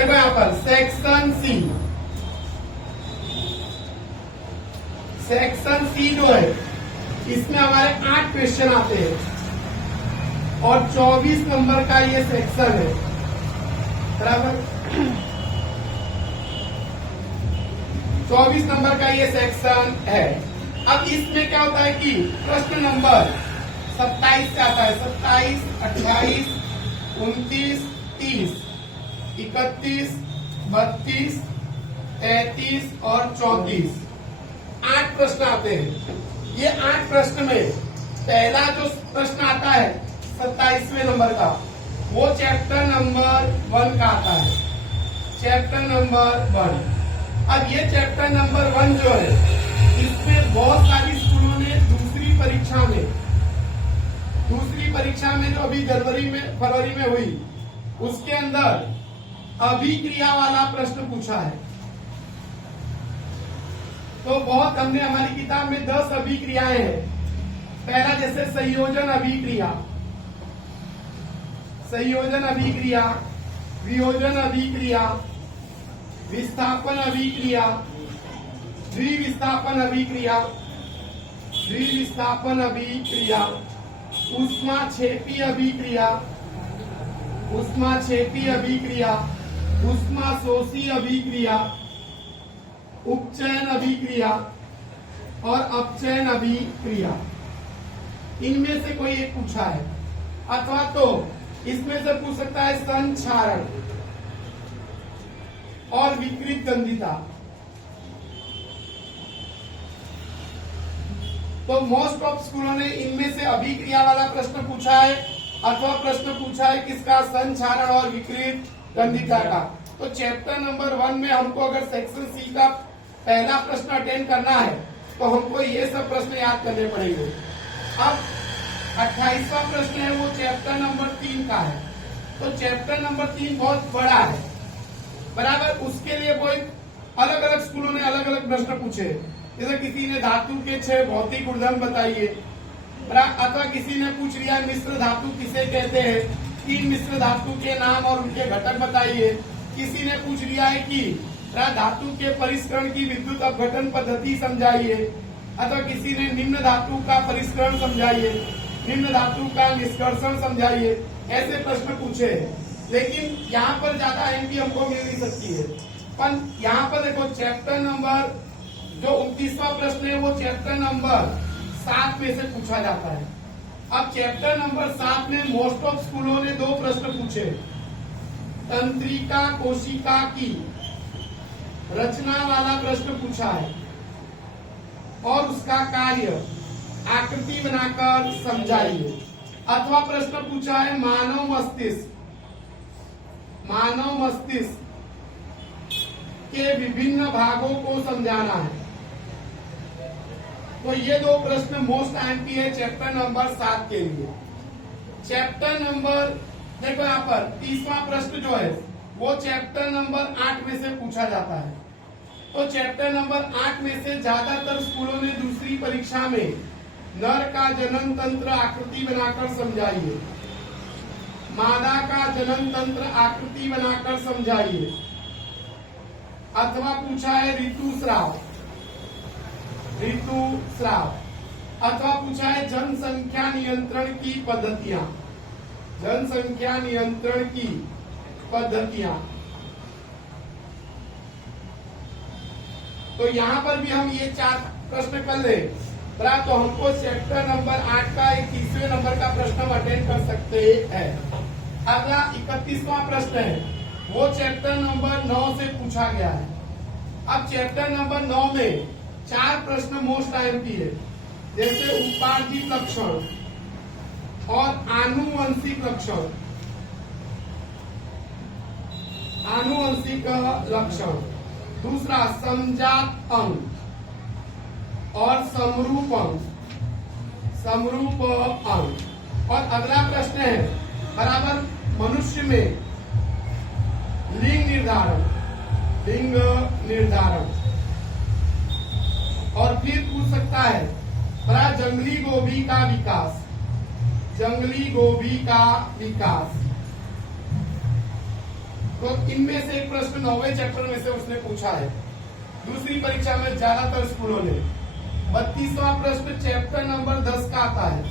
देखो यहाँ पर सेक्शन सी, सेक्शन सी जो है इसमें हमारे 8 क्वेश्चन आते हैं और 24 नंबर का ये सेक्शन है, बराबर। 24 नंबर का ये सेक्शन है। अब इसमें क्या होता है कि प्रश्न नंबर 27 से आता है, 27, 28, 29, 30, 31, 32, 33 और 34, 8 प्रश्न आते हैं। ये 8 प्रश्न में पहला जो प्रश्न आता है 27वें नंबर का, वो चैप्टर नंबर 1 का आता है, चैप्टर नंबर 1। अब ये चैप्टर नंबर 1 जो है इसमें बहुत सारी स्कूलों ने दूसरी परीक्षा में जो अभी फरवरी में हुई, उसके अंदर अभिक्रिया वाला प्रश्न पूछा है। तो बहुत हमने हमारी किताब में 10 अभिक्रियाएं हैं। पहला जैसे संयोजन अभिक्रिया, संयोजन अभिक्रिया, वियोजन अभिक्रिया, विस्थापन अभिक्रिया, द्विविस्थापन अभिक्रिया, द्विविस्थापन अभिक्रिया, ऊष्माक्षेपी अभिक्रिया, ऊष्माक्षेपी अभिक्रिया, ऊष्माशोषी अभिक्रिया, उपचयन अभिक्रिया और अपचयन अभिक्रिया, इनमें से कोई एक पूछा है। अथवा तो इसमें से पूछ सकता है संक्षारण और विकृत गंधिता। तो मोस्ट ऑफ स्कूलों ने इनमें से अभिक्रिया वाला प्रश्न पूछा है अथवा प्रश्न पूछा है किसका, संक्षारण और विकृत गंधिता का। तो चैप्टर नंबर 1 में हमको अगर सेक्शन सी का पहला प्रश्न अटेंड करना है तो हमको ये सब प्रश्न याद करने पड़ेंगे। अब 28वां प्रश्न है वो चैप्टर नंबर 3 का है। तो चैप्टर नंबर 3 बहुत बड़ा है, बराबर। उसके लिए कोई अलग अलग स्कूलों ने अलग अलग प्रश्न पूछे। जैसे किसी ने धातु के 6 भौतिक गुणधर्म बताइए, अथवा किसी ने पूछ लिया मिश्र धातु किसे कहते हैं, 3 मिश्र धातु के नाम और उनके घटक बताइए। किसी ने पूछ लिया है कि धातु के परिष्करण की विद्युत अपघटन पद्धति समझाइए, अथवा किसी ने निम्न धातु का परिष्करण समझाइए, निम्न धातु का निष्कर्षण समझाइए। ऐसे प्रश्न पूछे हैं, लेकिन यहाँ पर ज्यादा एमपी हमको मिल नहीं सकती है। पर यहाँ पर देखो चैप्टर नंबर जो 29वां प्रश्न है वो चैप्टर नंबर 7 में से पूछा जाता है। अब चैप्टर नंबर 7 में मोस्ट ऑफ स्कूलों ने 2 प्रश्न पूछे। तंत्रिका कोशिका की रचना वाला प्रश्न पूछा है और उसका कार्य आकृति बनाकर समझाइए। अथवा प्रश्न पूछा है मानव मस्तिष्क के विभिन्न भागों को समझाना है। तो ये 2 प्रश्न मोस्ट एमपी है चैप्टर नंबर 7 के लिए। चैप्टर नंबर देखो यहाँ पर 30वां प्रश्न जो है वो चैप्टर नंबर 8 में से पूछा जाता है। तो चैप्टर नंबर 8 में से ज्यादातर स्कूलों ने दूसरी परीक्षा में नर का जनन तंत्र आकृति बनाकर समझाइए, मादा का जनन तंत्र आकृति बनाकर समझाइए, अथवा पूछा है ऋतुस्राव, अथवा पूछा है जनसंख्या नियंत्रण की पद्धतियां, जनसंख्या नियंत्रण की पद्धतियां। तो यहाँ पर भी हम ये 4 प्रश्न कर ले, तो हमको चैप्टर नंबर 8 का 31वें नंबर का प्रश्न हम अटेंड कर सकते हैं। अगला 31वां प्रश्न है वो चैप्टर नंबर 9 से पूछा गया है। अब चैप्टर नंबर 9 में 4 प्रश्न मोस्ट आईएमपी है, जैसे उपार्जित लक्षण और आनुवंशिक लक्षण, आनुवंशिक लक्षण। दूसरा समजात अंग और समरूप अंग, समरूप अंग। और अगला प्रश्न है बराबर मनुष्य में लिंग निर्धारण, लिंग निर्धारण। और फिर पूछ सकता है बड़ा जंगली गोभी का विकास, जंगली गोभी का विकास। तो इनमें से एक प्रश्न 9वें चैप्टर में से उसने पूछा है। दूसरी परीक्षा में ज्यादातर स्कूलों ने 32वां प्रश्न चैप्टर नंबर 10 का आता है।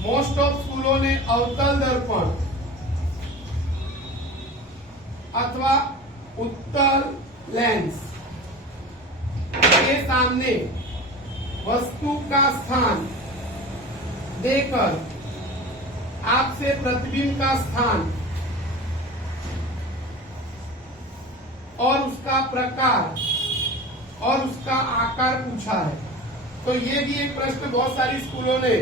मोस्ट ऑफ स्कूलों ने अवतल दर्पण अथवा उत्तल लेंस के सामने वस्तु का स्थान देकर आपसे प्रतिबिंब का स्थान और उसका प्रकार और उसका आकार पूछा है। तो ये भी एक प्रश्न बहुत सारी स्कूलों ने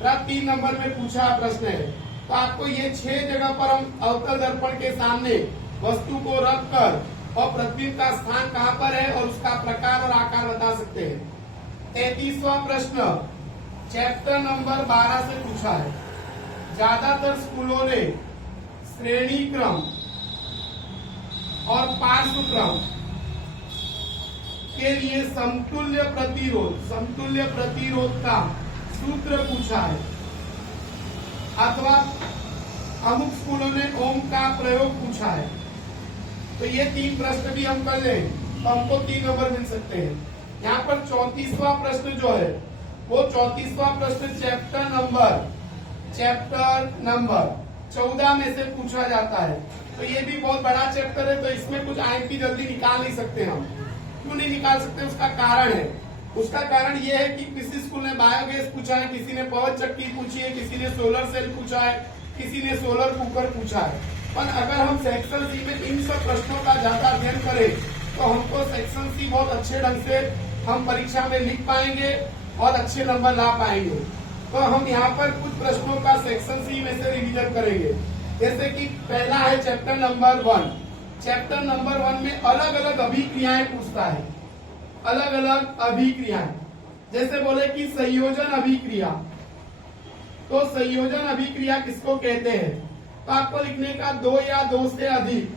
3 नंबर में पूछा प्रश्न है। तो आपको ये 6 जगह पर हम अवतल दर्पण के सामने वस्तु को रखकर और प्रतिबिंब का स्थान कहाँ पर है और उसका प्रकार और आकार बता सकते हैं। 33वां प्रश्न चैप्टर नंबर 12 से पूछा है। ज्यादातर स्कूलों ने श्रेणी क्रम और पार्श्व क्रम के लिए समतुल्य प्रतिरोध का सूत्र पूछा है, अथवा अमुक स्कूलों ने ओम का प्रयोग पूछा है। तो ये 3 प्रश्न भी हम कर लें तो हमको 3 नंबर मिल सकते हैं। यहाँ पर 34वां प्रश्न जो है वो 34वां प्रश्न चैप्टर नंबर 14 में से पूछा जाता है। तो ये भी बहुत बड़ा चैप्टर है, तो इसमें कुछ आईएमपी जल्दी निकाल नहीं सकते हम। क्यों नहीं निकाल सकते? उसका कारण है। उसका कारण ये है कि किसी स्कूल ने बायोगैस पूछा है, किसी ने पवन चक्की पूछी है, किसी ने सोलर सेल पूछा है, किसी ने सोलर कुकर पूछा है। पर अगर हम सेक्शन सी में इन सब प्रश्नों का ज्यादा अध्ययन करें तो हमको सेक्शन सी बहुत अच्छे ढंग से हम परीक्षा में लिख पाएंगे और अच्छे नंबर ला पाएंगे। तो हम यहाँ पर कुछ प्रश्नों का सेक्शन सी में से रिवीजन करेंगे। जैसे कि पहला है चैप्टर नंबर 1। चैप्टर नंबर 1 में अलग अलग अभिक्रियाएं पूछता है। अलग अलग अभिक्रियाएं, जैसे बोले कि संयोजन अभिक्रिया। तो संयोजन अभिक्रिया किसको कहते हैं? तो आपको लिखने का 2 या 2 से अधिक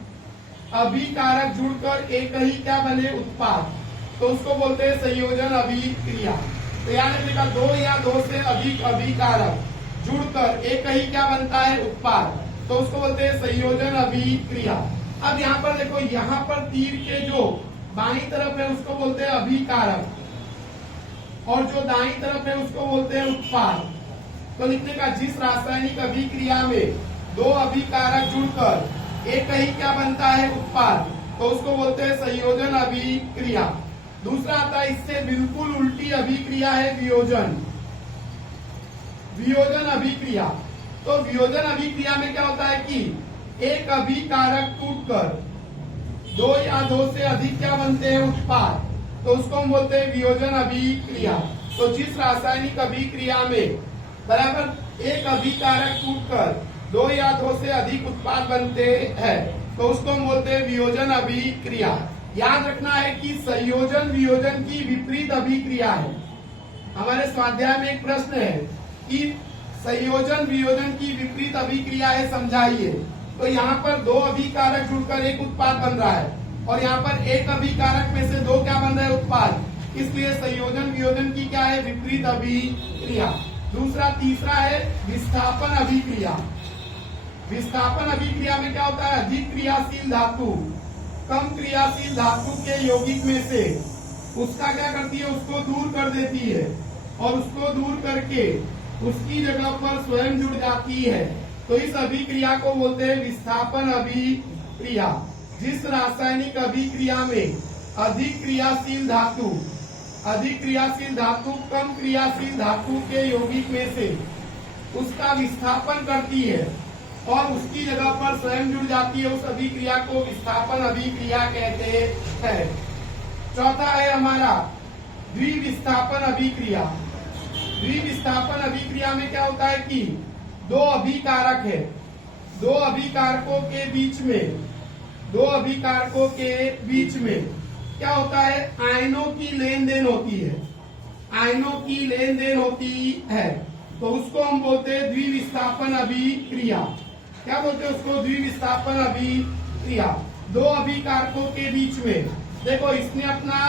अभिकारक जुड़कर एक ही क्या बने उत्पाद, तो उसको बोलते हैं संयोजन अभिक्रिया। तो याद रखिएगा 2 या 2 से अधिक अभिकारक जुड़कर एक ही क्या बनता है उत्पाद, तो उसको बोलते हैं संयोजन अभिक्रिया। अब यहाँ पर देखो, यहाँ पर तीर के जो बाईं तरफ है उसको बोलते हैं अभिकारक और जो दाईं तरफ है उसको बोलते हैं उत्पाद। तो लिखने का जिस रासायनिक अभिक्रिया में 2 अभिकारक जुड़कर एक ही क्या बनता है उत्पाद, तो उसको बोलते हैं संयोजन अभिक्रिया। दूसरा आता है इससे बिल्कुल उल्टी अभिक्रिया है वियोजन अभिक्रिया। तो वियोजन अभिक्रिया में क्या होता है कि एक अभिकारक टूटकर 2 या 2 से अधिक क्या बनते हैं उत्पाद, तो उसको हम बोलते हैं वियोजन अभिक्रिया। तो जिस रासायनिक अभिक्रिया में बराबर एक अभिकारक टूटकर 2 या 2 से अधिक उत्पाद बनते हैं तो उसको हम बोलते हैं वियोजन अभिक्रिया। याद रखना है कि संयोजन वियोजन की विपरीत अभिक्रिया है। हमारे स्वाध्याय में एक प्रश्न है कि संयोजन वियोजन की विपरीत अभिक्रिया है, समझाइए। तो यहाँ पर 2 अभिकारक जुड़कर एक उत्पाद बन रहा है और यहाँ पर एक अभिकारक में से 2 क्या बन रहे हैं उत्पाद, इसलिए संयोजन वियोजन की क्या है विपरीत अभिक्रिया। दूसरा तीसरा है विस्थापन अभिक्रिया। विस्थापन अभिक्रिया में क्या होता है, अधिक क्रियाशील धातु कम क्रियाशील धातु के यौगिक में से उसका क्या करती है, उसको दूर कर देती है और उसको दूर करके उसकी जगह पर स्वयं जुड़ जाती है। तो इस अभिक्रिया को बोलते हैं विस्थापन अभिक्रिया। जिस रासायनिक अभिक्रिया में अधिक क्रियाशील धातु कम क्रियाशील धातु के यौगिक में से उसका विस्थापन करती है और उसकी जगह पर स्वयं जुड़ जाती है, उस अभिक्रिया को विस्थापन अभिक्रिया कहते हैं। चौथा है हमारा द्विविस्थापन अभिक्रिया। द्विविस्थापन अभिक्रिया में क्या होता है कि 2 अभिकारक है, 2 अभिकारकों के बीच में क्या होता है, आयनों की लेन देन होती है। तो उसको हम बोलते हैं द्विविस्थापन अभिक्रिया। क्या बोलते हैं उसको, द्विविस्थापन अभिक्रिया। 2 अभिकारकों के बीच में देखो, इसने अपना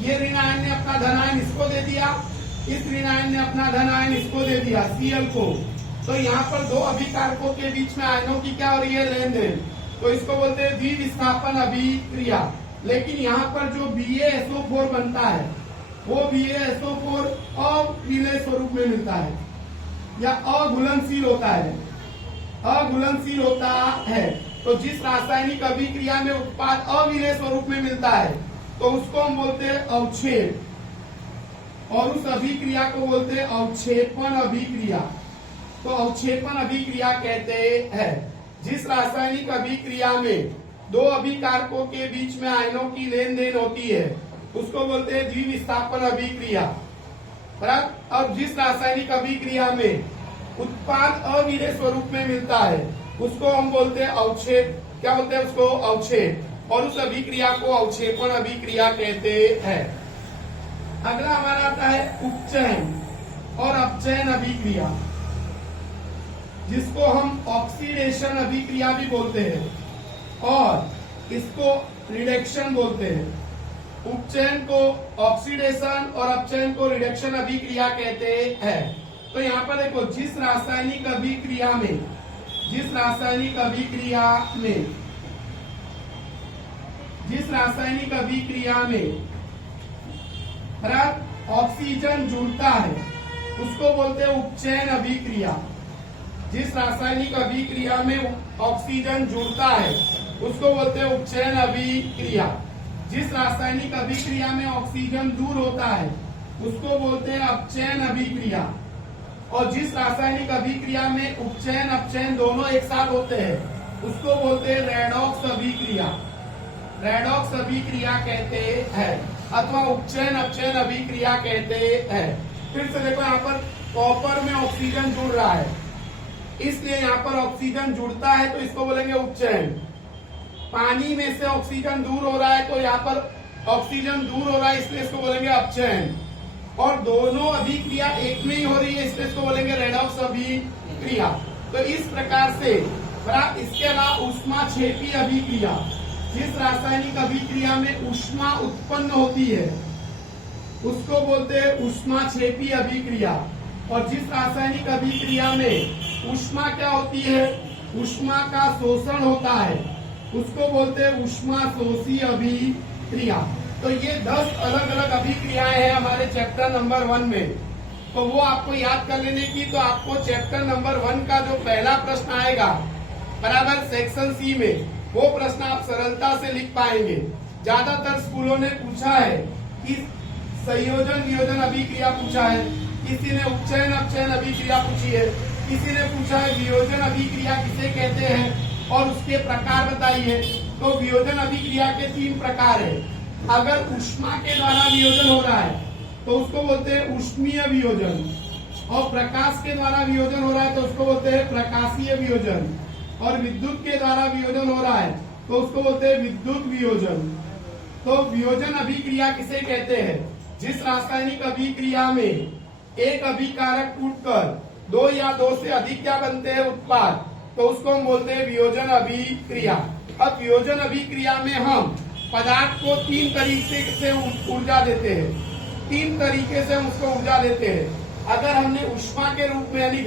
ये ऋण आयन ने अपना धन आयन इसको दे दिया, इस ऋण आयन ने अपना धन आयन इसको दे दिया Cl को। तो यहाँ पर 2 अभिकारकों के बीच में आयनों की क्या हो रही है, लेन देन। तो इसको बोलते हैं द्विविस्थापन अभिक्रिया। लेकिन यहाँ पर जो BaSO4 बनता है वो BaSO4 अविलेय स्वरूप में मिलता है या अघुलनशील होता है, अघुलनशील होता है। तो जिस रासायनिक अभिक्रिया में उत्पाद अविलेय स्वरूप में मिलता है तो उसको हम बोलते हैं अवक्षेप, और उस अभिक्रिया को बोलते हैं अवक्षेपण अभिक्रिया। तो अवक्षेपण अभिक्रिया कहते हैं जिस रासायनिक अभिक्रिया में दो अभिकारकों के बीच में आयनों की लेन देन होती है उसको बोलते हैं द्विविस्थापन अभिक्रिया। बराबर। और जिस रासायनिक अभिक्रिया में उत्पाद अविलेय स्वरूप में मिलता है उसको हम बोलते हैं अवक्षेप। क्या बोलते हैं उसको? अवक्षेप। और उस अभिक्रिया को अवक्षेपण अभिक्रिया कहते हैं। अगला हमारा आता है उपचयन और अपचयन अभिक्रिया, जिसको हम ऑक्सीडेशन अभिक्रिया भी बोलते हैं और इसको रिडक्शन बोलते हैं। उपचयन को ऑक्सीडेशन और अपचयन को रिडक्शन अभिक्रिया कहते हैं। तो यहाँ पर देखो, जिस रासायनिक अभिक्रिया में ऑक्सीजन जुड़ता है उसको बोलते हैं उपचयन अभिक्रिया। जिस रासायनिक अभिक्रिया में ऑक्सीजन जुड़ता है उसको बोलते हैं उपचयन अभिक्रिया। जिस रासायनिक अभिक्रिया में ऑक्सीजन दूर होता है उसको बोलते हैं अपचयन अभिक्रिया। और जिस रासायनिक अभिक्रिया में उपचयन अपचयन दोनों एक साथ होते हैं उसको बोलते हैं रेडॉक्स अभिक्रिया। रेडॉक्स अभिक्रिया कहते हैं अथवा उपचयन अपचयन अभिक्रिया कहते हैं। फिर से देखो, यहाँ पर कॉपर में ऑक्सीजन जुड़ रहा है इसलिए यहाँ पर ऑक्सीजन जुड़ता है तो इसको बोलेंगे उपचयन। पानी में से ऑक्सीजन दूर हो रहा है तो यहाँ पर ऑक्सीजन दूर हो रहा है इसलिए इसको बोलेंगे अपचयन। और दोनों अभिक्रिया एक में ही हो रही है इसलिए इसको बोलेंगे रेडॉक्स अभिक्रिया। तो इस प्रकार से इसके अलावा ऊष्माक्षेपी अभिक्रिया, जिस रासायनिक अभिक्रिया में ऊष्मा उत्पन्न होती है उसको बोलते हैं ऊष्माक्षेपी अभिक्रिया। और जिस रासायनिक अभिक्रिया में ऊष्मा क्या होती है, ऊष्मा का शोषण होता है उसको बोलते हैं ऊष्मा शोषी अभिक्रिया। तो ये 10 अलग अलग अभिक्रियाएं हैं हमारे चैप्टर नंबर 1 में। तो वो आपको याद कर लेने की, तो आपको चैप्टर नंबर 1 का जो पहला प्रश्न आएगा बराबर सेक्शन सी में, वो प्रश्न आप सरलता से लिख पाएंगे। ज्यादातर स्कूलों ने पूछा है कि संयोजन वियोजन अभिक्रिया पूछा है, किसी ने उपचयन अपचयन अभिक्रिया पूछी है, किसी ने पूछा है वियोजन अभिक्रिया किसे कहते हैं और उसके प्रकार बताइए। तो वियोजन अभिक्रिया के 3 प्रकार है। अगर ऊष्मा के द्वारा वियोजन हो रहा है तो उसको बोलते हैं ऊष्मीय वियोजन, और प्रकाश के द्वारा वियोजन हो रहा है तो उसको बोलते हैं प्रकाशीय वियोजन, और विद्युत के द्वारा वियोजन हो रहा है तो उसको बोलते हैं विद्युत वियोजन। तो वियोजन अभिक्रिया किसे कहते हैं? जिस रासायनिक अभिक्रिया में एक अभिकारक टूटकर 2 या 2 से अधिक क्या बनते हैं उत्पाद, तो उसको हम बोलते हैं वियोजन अभिक्रिया। अब वियोजन अभिक्रिया में हम पदार्थ को 3 तरीके से ऊर्जा देते हैं, 3 तरीके से हम उसको ऊर्जा देते हैं। अगर हमने ऊष्मा के रूप में यानी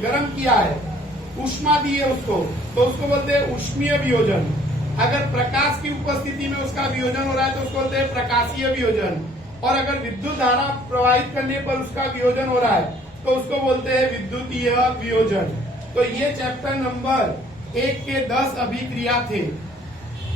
गर्म किया है, ऊष्मा दी है उसको, तो उसको बोलते हैं ऊष्मीय वियोजन। अगर प्रकाश की उपस्थिति में उसका वियोजन हो रहा है तो उसको बोलते हैं प्रकाशीय वियोजन। और अगर विद्युत धारा प्रवाहित करने पर उसका वियोजन हो रहा है तो उसको बोलते हैं विद्युतीय वियोजन। तो ये चैप्टर नंबर 1 के 10 अभिक्रिया थे।